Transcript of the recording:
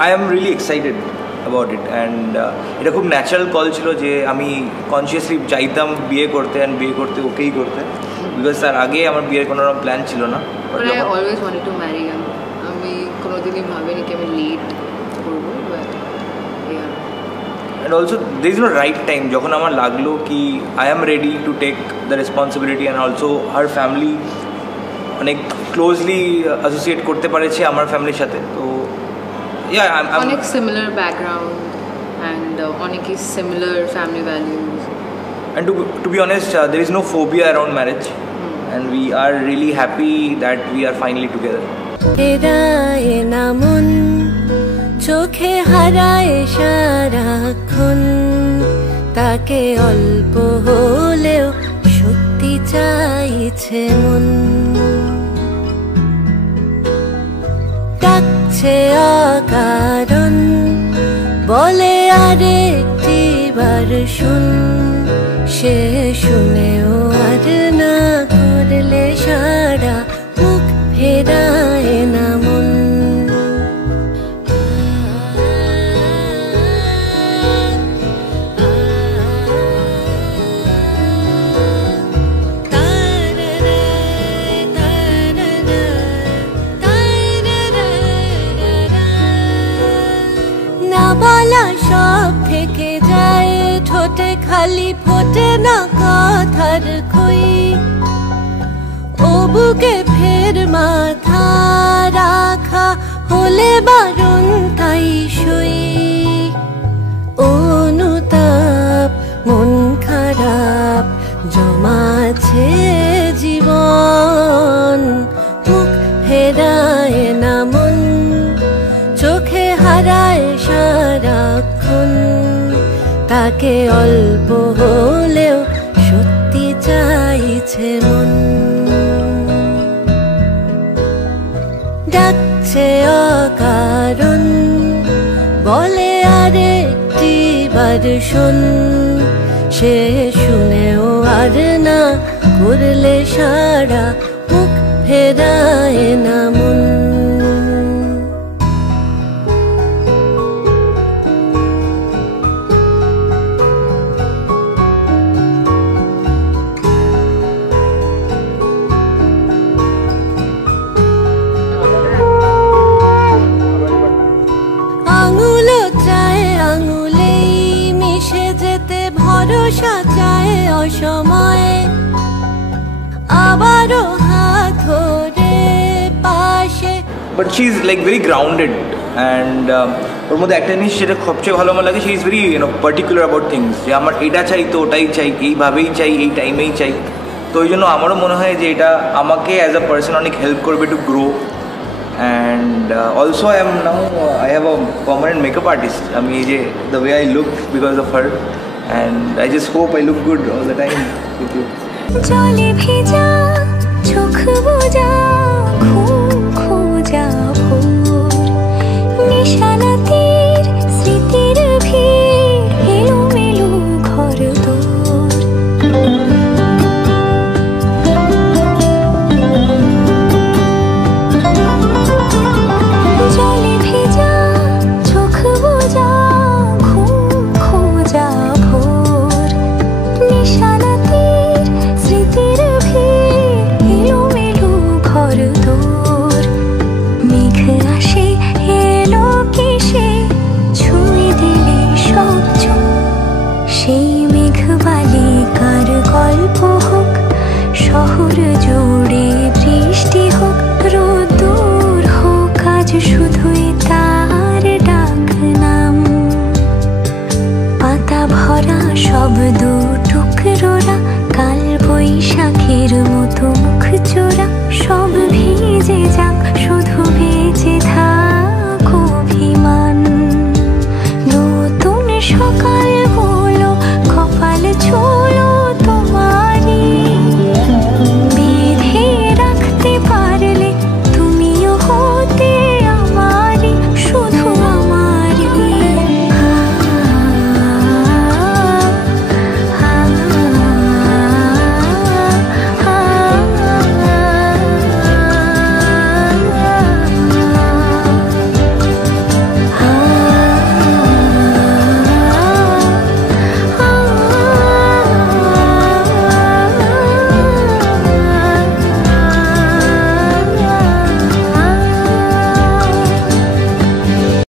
I am really excited about it and এটা খুব natural call ছিল যে আমি কনসিয়াসলি চাইতাম বিয়ে করতে অ্যান্ড বিয়ে করতে ওকেই করতে বিকজ তার আগে আমার বিয়ের কোনো প্ল্যান ছিল না but I always wanted to marry হিম আমি কোনোদিনই ভাবিনি কি আমি লেট করব but yeah and also there is no right time যখন আমার লাগলো কি I am ready to take the responsibility and also her family অনেক ক্লোজলি অ্যাসোসিয়েট করতে পারেছে আমার ফ্যামিলির সাথে তো yeah I'm অনেক সিমিলার ব্যাকগ্রাউন্ড and অনেকই similar family values and to be honest there is no phobia around marriage and we are really happy that we are finally together এরায়ে নামন চোখে হারায় সারাক্ষণ তাকে অল্প হলেও সত্যি চাইছে মন ডাকছে অকারণ বলে আরেকটি বার শুন সে শুনেও আর না করলে সারা মুখ ফেরায় না মন বলা সব থেকে যায় ঠোঁটে খালি ফোটে না কথার খই ও বুকে ফের মাথা রাখা হলে বারণ তাই সই অনুতাপ মন খারাপ জমাছে জীবন মুখ ফেরায় না মন চোখে হারায় সারাক্ষণ তাকে অল্প হলেও সত্যি চাইছে মন ডাকছে অকারণ বলে আরেকটি বার শোন সে শুনেও আর না করলে সারা মুখ ফেরায় না মন ভরসা চায় অসময়ে আবারও হাত ধরে পাশে but she is like very grounded and ওর মধ্যে একটা জিনিস যেটা সবচেয়ে ভালো আমার লাগে she is very particular about things যে আমার এটা চাই তো ওটাই চাই এইভাবেই চাই এই টাইমেই চাই তো ওই জন্য আমারও মনে হয় যে এটা আমাকে অ্যাজ আ পার্সন অনেক হেল্প করবে to grow and also I am now I have a permanent makeup artist আমি এই যে the way I look because of her and I just hope I look good all the time with you জলে ভেজা চোখ বোঝা